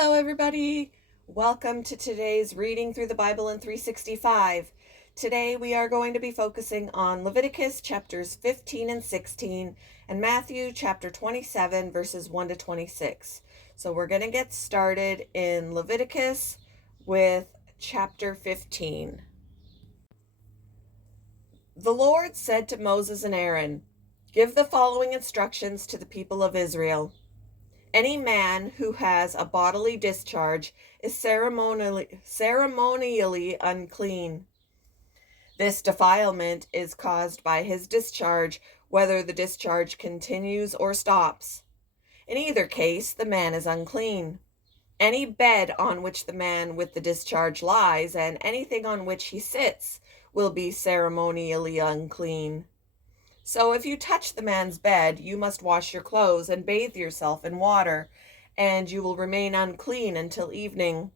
Hello, everybody. Welcome to today's Reading Through the Bible in 365. Today we are going to be focusing on Leviticus chapters 15 and 16 and Matthew chapter 27 verses 1 to 26. So we're going to get started in Leviticus with chapter 15. The Lord said to Moses and Aaron, "Give the following instructions to the people of Israel. Any man who has a bodily discharge is ceremonially unclean. This defilement is caused by his discharge, whether the discharge continues or stops. In either case, the man is unclean. Any bed on which the man with the discharge lies and anything on which he sits will be ceremonially unclean. So if you touch the man's bed, you must wash your clothes and bathe yourself in water, and you will remain unclean until evening.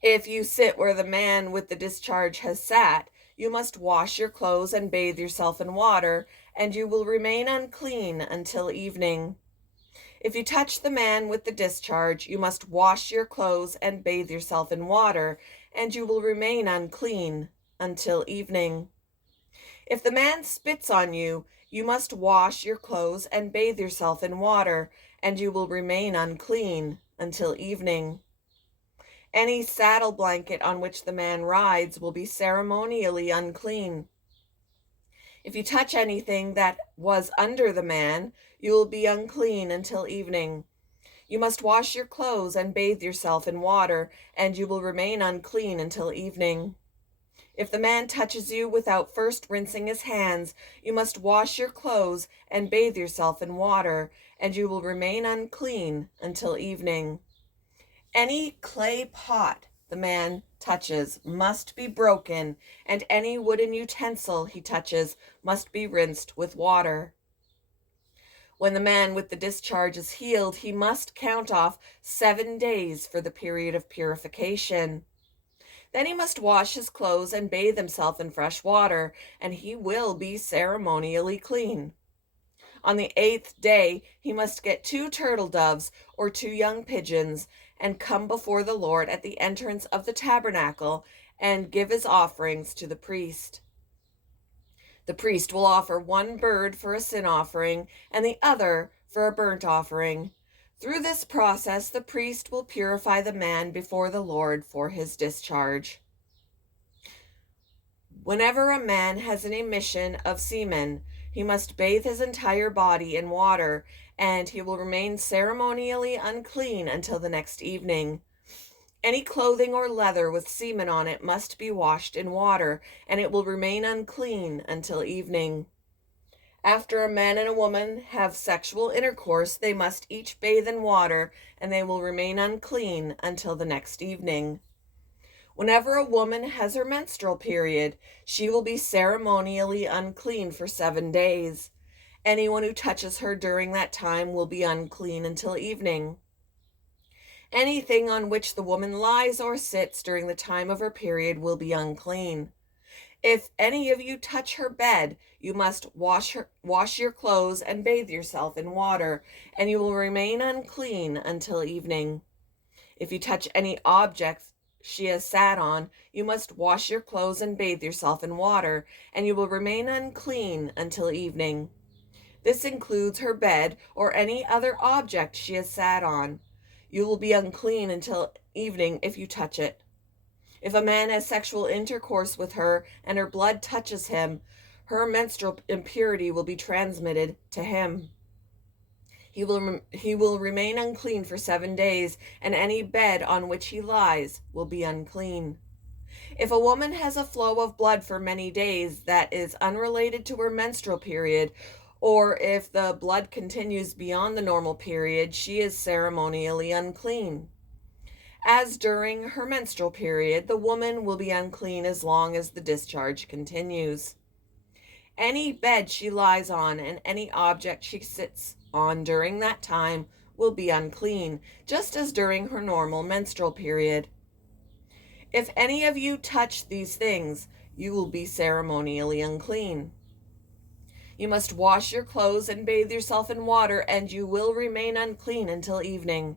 If you sit where the man with the discharge has sat, you must wash your clothes and bathe yourself in water, and you will remain unclean until evening. If you touch the man with the discharge, you must wash your clothes and bathe yourself in water, and you will remain unclean until evening. If the man spits on you, you must wash your clothes and bathe yourself in water, and you will remain unclean until evening. Any saddle blanket on which the man rides will be ceremonially unclean. If you touch anything that was under the man, you will be unclean until evening. You must wash your clothes and bathe yourself in water, and you will remain unclean until evening. If the man touches you without first rinsing his hands, you must wash your clothes and bathe yourself in water, and you will remain unclean until evening. Any clay pot the man touches must be broken, and any wooden utensil he touches must be rinsed with water. When the man with the discharge is healed, he must count off 7 days for the period of purification. Then he must wash his clothes and bathe himself in fresh water, and he will be ceremonially clean. On the 8th day, he must get 2 turtle doves or 2 young pigeons and come before the Lord at the entrance of the tabernacle and give his offerings to the priest. The priest will offer 1 bird for a sin offering and the other for a burnt offering. Through this process, the priest will purify the man before the Lord for his discharge. Whenever a man has an emission of semen, he must bathe his entire body in water, and he will remain ceremonially unclean until the next evening. Any clothing or leather with semen on it must be washed in water, and it will remain unclean until evening. After a man and a woman have sexual intercourse, they must each bathe in water, and they will remain unclean until the next evening. Whenever a woman has her menstrual period, she will be ceremonially unclean for 7 days. Anyone who touches her during that time will be unclean until evening. Anything on which the woman lies or sits during the time of her period will be unclean. If any of you touch her bed, you must wash your clothes and bathe yourself in water, and you will remain unclean until evening. If you touch any object she has sat on, you must wash your clothes and bathe yourself in water, and you will remain unclean until evening. This includes her bed or any other object she has sat on. You will be unclean until evening if you touch it. If a man has sexual intercourse with her and her blood touches him, her menstrual impurity will be transmitted to him. He will remain unclean for 7 days, and any bed on which he lies will be unclean. If a woman has a flow of blood for many days that is unrelated to her menstrual period, or if the blood continues beyond the normal period, she is ceremonially unclean. As during her menstrual period, the woman will be unclean as long as the discharge continues. Any bed she lies on and any object she sits on during that time will be unclean, just as during her normal menstrual period. If any of you touch these things, you will be ceremonially unclean. You must wash your clothes and bathe yourself in water, and you will remain unclean until evening.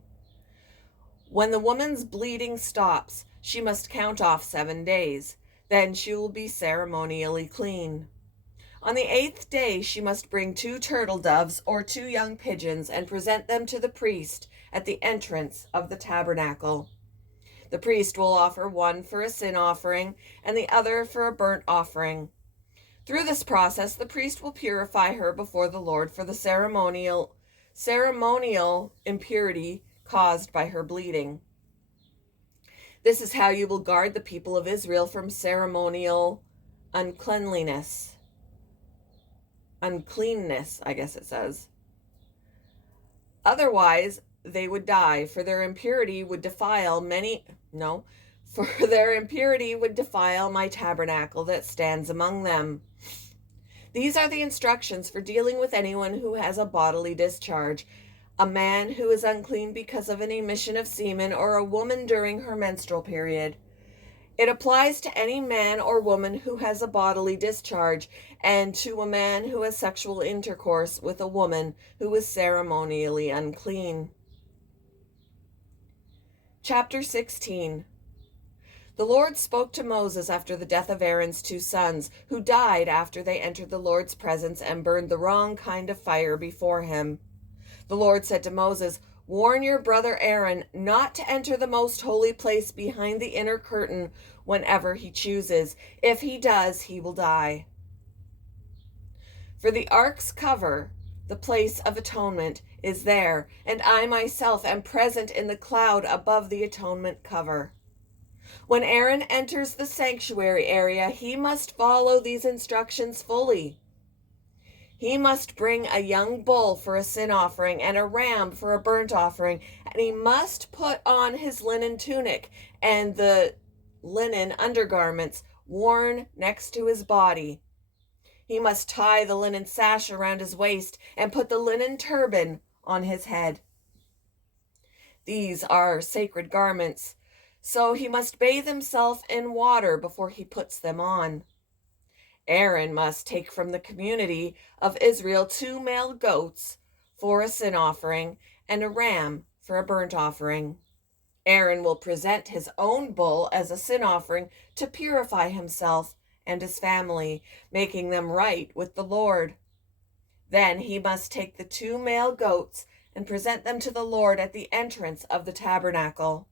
When the woman's bleeding stops, she must count off 7 days. Then she will be ceremonially clean. On the 8th day, she must bring 2 turtle doves or 2 young pigeons and present them to the priest at the entrance of the tabernacle. The priest will offer one for a sin offering and the other for a burnt offering. Through this process, the priest will purify her before the Lord for the ceremonial impurity caused by her bleeding. This is how you will guard the people of Israel from ceremonial uncleanness, I guess it says. Otherwise, they would die, for their impurity would defile my tabernacle that stands among them. These are the instructions for dealing with anyone who has a bodily discharge: a man who is unclean because of an emission of semen, or a woman during her menstrual period. It applies to any man or woman who has a bodily discharge, and to a man who has sexual intercourse with a woman who is ceremonially unclean. Chapter 16. The Lord spoke to Moses after the death of Aaron's 2 sons, who died after they entered the Lord's presence and burned the wrong kind of fire before him. The Lord said to Moses, "Warn your brother Aaron not to enter the most holy place behind the inner curtain whenever he chooses. If he does, he will die." For the ark's cover, the place of atonement, is there, and I myself am present in the cloud above the atonement cover. When Aaron enters the sanctuary area, he must follow these instructions fully. He must bring a young bull for a sin offering and a ram for a burnt offering, and he must put on his linen tunic and the linen undergarments worn next to his body. He must tie the linen sash around his waist and put the linen turban on his head. These are sacred garments, so he must bathe himself in water before he puts them on. Aaron must take from the community of Israel 2 male goats for a sin offering and a ram for a burnt offering. Aaron will present his own bull as a sin offering to purify himself and his family, making them right with the Lord. Then he must take the 2 male goats and present them to the Lord at the entrance of the tabernacle.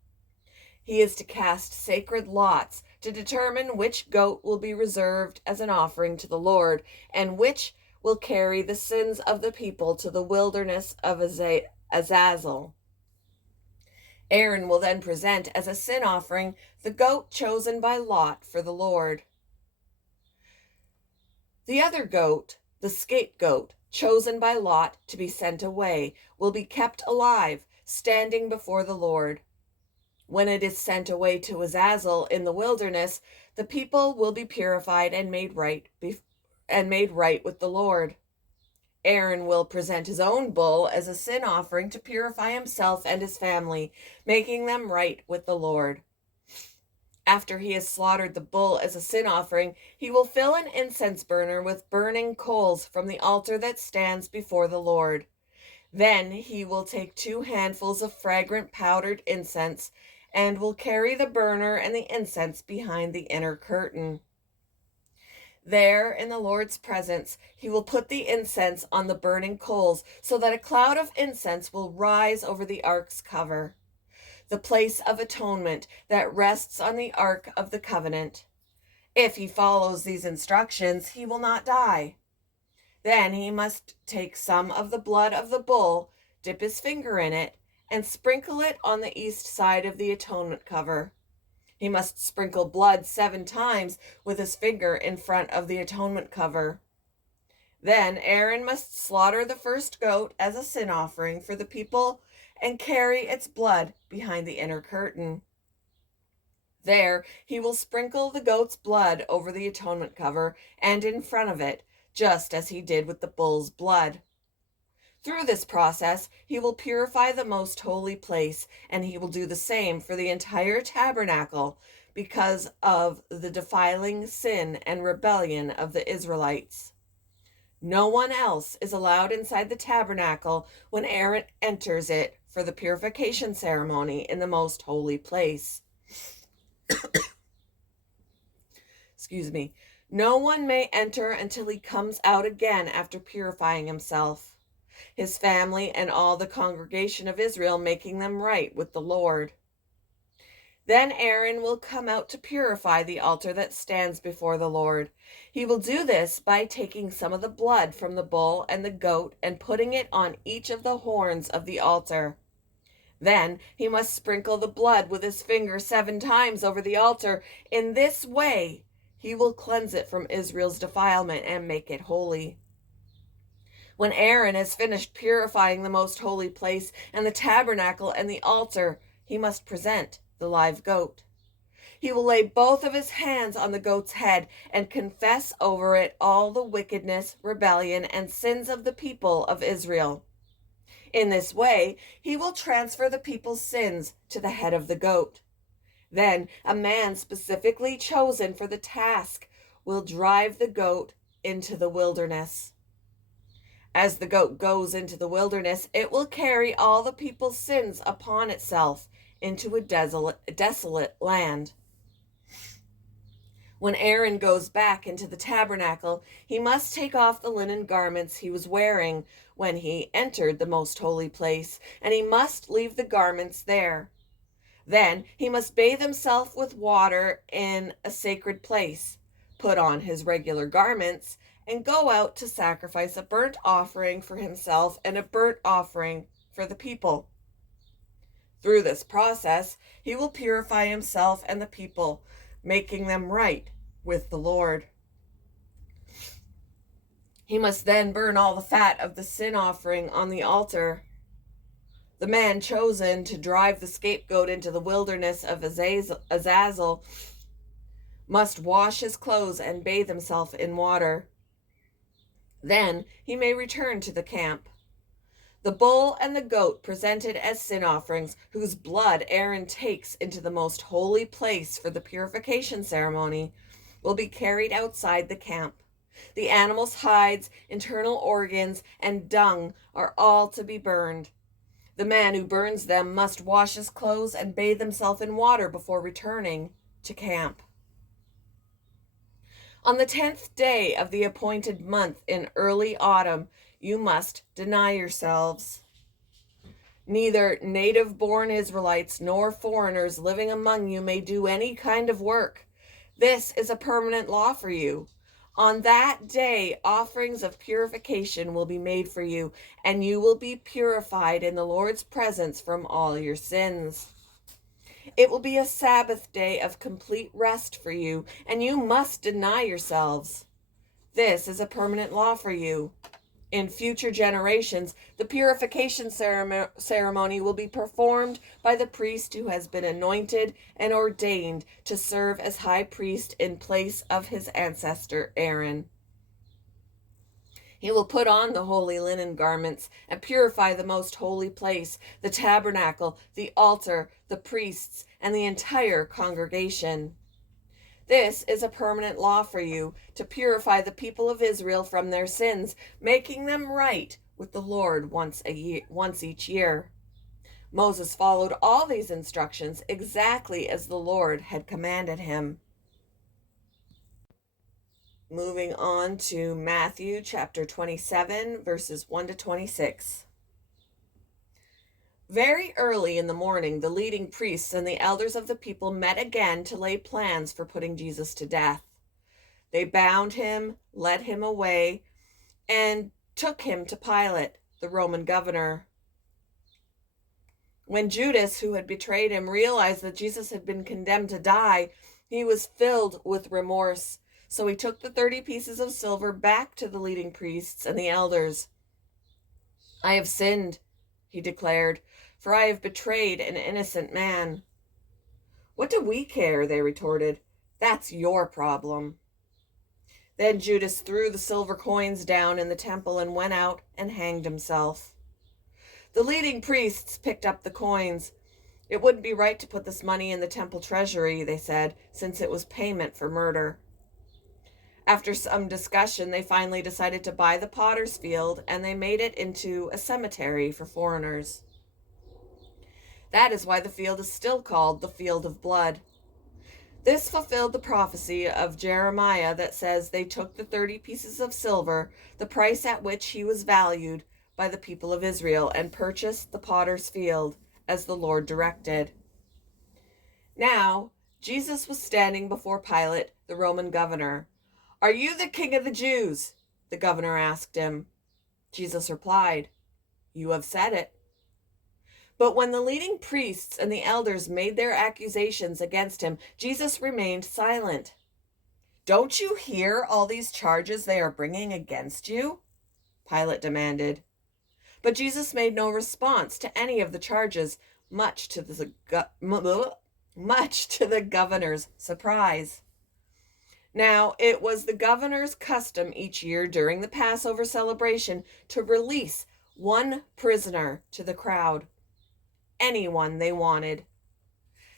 He is to cast sacred lots to determine which goat will be reserved as an offering to the Lord, and which will carry the sins of the people to the wilderness of Azazel. Aaron will then present as a sin offering the goat chosen by lot for the Lord. The other goat, the scapegoat, chosen by lot to be sent away, will be kept alive, standing before the Lord. When it is sent away to Azazel in the wilderness, the people will be purified and made right with the Lord. Aaron will present his own bull as a sin offering to purify himself and his family, making them right with the Lord. After he has slaughtered the bull as a sin offering, he will fill an incense burner with burning coals from the altar that stands before the Lord. Then he will take 2 handfuls of fragrant powdered incense and will carry the burner and the incense behind the inner curtain. There, in the Lord's presence, he will put the incense on the burning coals so that a cloud of incense will rise over the ark's cover, the place of atonement that rests on the Ark of the Covenant. If he follows these instructions, he will not die. Then he must take some of the blood of the bull, dip his finger in it, and sprinkle it on the east side of the atonement cover. He must sprinkle blood 7 times with his finger in front of the atonement cover. Then Aaron must slaughter the first goat as a sin offering for the people and carry its blood behind the inner curtain. There he will sprinkle the goat's blood over the atonement cover and in front of it, just as he did with the bull's blood. Through this process, he will purify the most holy place, and he will do the same for the entire tabernacle because of the defiling sin and rebellion of the Israelites. No one else is allowed inside the tabernacle when Aaron enters it for the purification ceremony in the most holy place. Excuse me. No one may enter until he comes out again after purifying himself, his family, and all the congregation of Israel, making them right with the Lord. Then Aaron will come out to purify the altar that stands before the Lord. He will do this by taking some of the blood from the bull and the goat and putting it on each of the horns of the altar. Then he must sprinkle the blood with his finger 7 times over the altar. In this way, he will cleanse it from Israel's defilement and make it holy. When Aaron has finished purifying the most holy place and the tabernacle and the altar, he must present the live goat. He will lay both of his hands on the goat's head and confess over it all the wickedness, rebellion, and sins of the people of Israel. In this way, he will transfer the people's sins to the head of the goat. Then a man specifically chosen for the task will drive the goat into the wilderness. As the goat goes into the wilderness, it will carry all the people's sins upon itself into a desolate land. When Aaron goes back into the tabernacle, he must take off the linen garments he was wearing when he entered the most holy place, and he must leave the garments there. Then he must bathe himself with water in a sacred place, put on his regular garments, and go out to sacrifice a burnt offering for himself and a burnt offering for the people. Through this process, he will purify himself and the people, making them right with the Lord. He must then burn all the fat of the sin offering on the altar. The man chosen to drive the scapegoat into the wilderness of Azazel must wash his clothes and bathe himself in water. Then he may return to the camp. The bull and the goat presented as sin offerings, whose blood Aaron takes into the most holy place for the purification ceremony, will be carried outside the camp. The animal's hides, internal organs, and dung are all to be burned. The man who burns them must wash his clothes and bathe himself in water before returning to camp. On the 10th day of the appointed month in early autumn, you must deny yourselves. Neither native-born Israelites nor foreigners living among you may do any kind of work. This is a permanent law for you. On that day, offerings of purification will be made for you, and you will be purified in the Lord's presence from all your sins. It will be a Sabbath day of complete rest for you, and you must deny yourselves. This is a permanent law for you. In future generations, the purification ceremony will be performed by the priest who has been anointed and ordained to serve as high priest in place of his ancestor Aaron. He will put on the holy linen garments and purify the most holy place, the tabernacle, the altar, the priests, and the entire congregation. This is a permanent law for you, to purify the people of Israel from their sins, making them right with the Lord once each year. Moses followed all these instructions exactly as the Lord had commanded him. Moving on to Matthew chapter 27, verses 1 to 26. Very early in the morning, the leading priests and the elders of the people met again to lay plans for putting Jesus to death. They bound him, led him away, and took him to Pilate, the Roman governor. When Judas, who had betrayed him, realized that Jesus had been condemned to die, he was filled with remorse. So he took the 30 pieces of silver back to the leading priests and the elders. "I have sinned," he declared, "for I have betrayed an innocent man." "What do we care?" they retorted. "That's your problem." Then Judas threw the silver coins down in the temple and went out and hanged himself. The leading priests picked up the coins. "It wouldn't be right to put this money in the temple treasury," they said, "since it was payment for murder." After some discussion, they finally decided to buy the potter's field, and they made it into a cemetery for foreigners. That is why the field is still called the field of blood. This fulfilled the prophecy of Jeremiah that says they took the 30 pieces of silver, the price at which he was valued by the people of Israel, and purchased the potter's field, as the Lord directed. Now, Jesus was standing before Pilate, the Roman governor. "Are you the king of the Jews?" the governor asked him. Jesus replied, "You have said it." But when the leading priests and the elders made their accusations against him, Jesus remained silent. "Don't you hear all these charges they are bringing against you?" Pilate demanded. But Jesus made no response to any of the charges, much to the governor's surprise. Now, it was the governor's custom each year during the Passover celebration to release one prisoner to the crowd, anyone they wanted.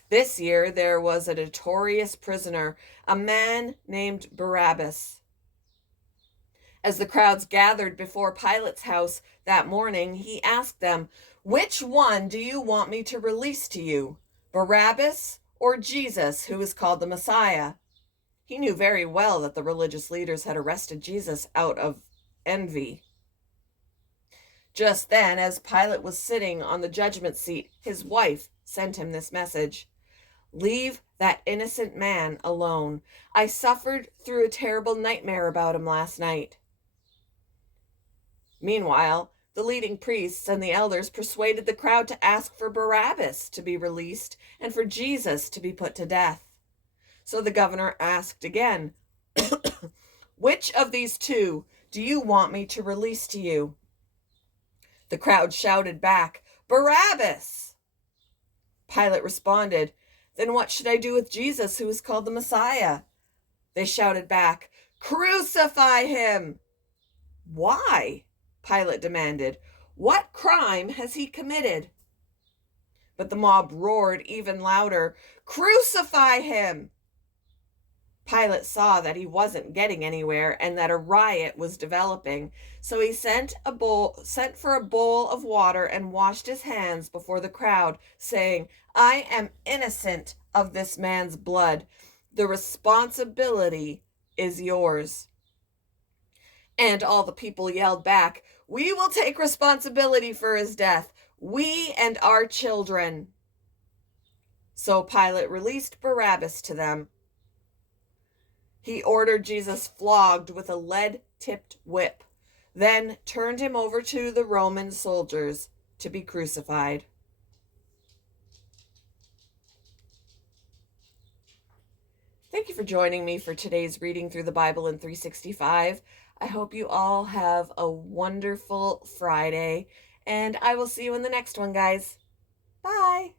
This year there was a notorious prisoner, a man named Barabbas. As the crowds gathered before Pilate's house that morning, he asked them, "Which one do you want me to release to you, Barabbas or Jesus, who is called the Messiah?" He knew very well that the religious leaders had arrested Jesus out of envy. Just then, as Pilate was sitting on the judgment seat, his wife sent him this message: "Leave that innocent man alone. I suffered through a terrible nightmare about him last night." Meanwhile, the leading priests and the elders persuaded the crowd to ask for Barabbas to be released and for Jesus to be put to death. So the governor asked again, "Which of these two do you want me to release to you?" The crowd shouted back, "Barabbas!" Pilate responded, "Then what should I do with Jesus, who is called the Messiah?" They shouted back, "Crucify him!" "Why?" Pilate demanded. "What crime has he committed?" But the mob roared even louder, "Crucify him!" Pilate saw that he wasn't getting anywhere and that a riot was developing, so he sent for a bowl of water and washed his hands before the crowd, saying, "I am innocent of this man's blood. The responsibility is yours." And all the people yelled back, "We will take responsibility for his death, we and our children." So Pilate released Barabbas to them. He ordered Jesus flogged with a lead-tipped whip, then turned him over to the Roman soldiers to be crucified. Thank you for joining me for today's reading through the Bible in 365. I hope you all have a wonderful Friday, and I will see you in the next one, guys. Bye.